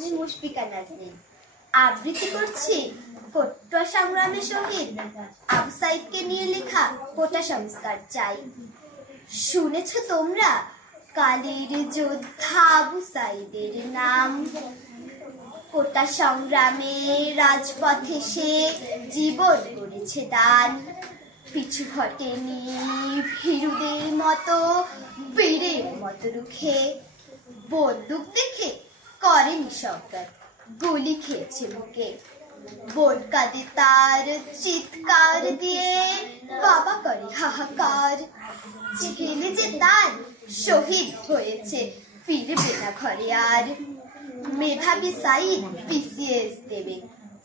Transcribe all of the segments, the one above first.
আমি মুশফিকা নাজনীন আবৃত্তি করছি কোটা সংগ্রামের শহীদ আবু সাইদকে নিয়ে লেখা কোটা সংস্কার চাই। শুনেছ তোমরা কালের যোদ্ধা আবু সাইদের নাম? কোটা সংগ্রামে রাজপথে সে জীবন করেছে দান। পিছু হটেনি ভীরুদের মতো, বীরের মতো রুখে। বন্দুক দেখে করেনি সংঘাত, গুলি খেয়েছে বুকে। বোন কাঁদে তার চিৎকার দিয়ে, বাবা করে হাহাকার। ছেলে যে তার শহীদ হয়েছে, ফিরবে না ঘরে আর। মেধাবী সাইদ বিসিএস দেবে,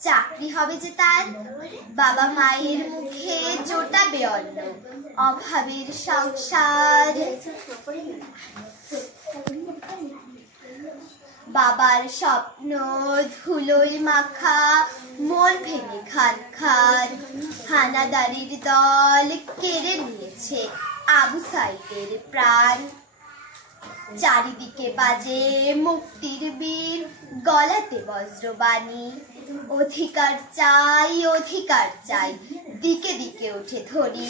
চাকরি হবে যে তার। বাবা মায়ের মুখে জোটাবে অন্ন, অভাবের সংসার। বাবার স্বপ্ন ধুলোয় মাখা, মন ভেঙে খান খান। হানাদারির দল কেড়ে নিয়েছে আবু সাইদের প্রাণ। চারিদিকে বাজে মুক্তির বীর, গলাতে বজ্রবাণী। অধিকার চাই, অধিকার চাই, দিকে দিকে ওঠে ধ্বনি।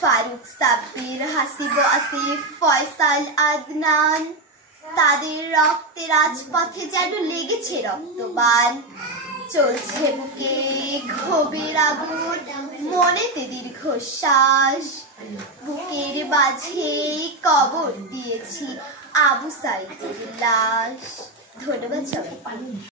ফারুক, সাব্বির, হাসিব, আসিফ, ফয়সাল, আদনান, তাদের রক্তে রাজপথে যেন লেগেছে রক্তবান। চলছে বুকে ক্ষোভের আগুন, মনেতে দীর্ঘশ্বাস। বুকের মাঝে কবর দিয়েছি আবু সাইদের লাশ। ধন্যবাদ সবাইকে।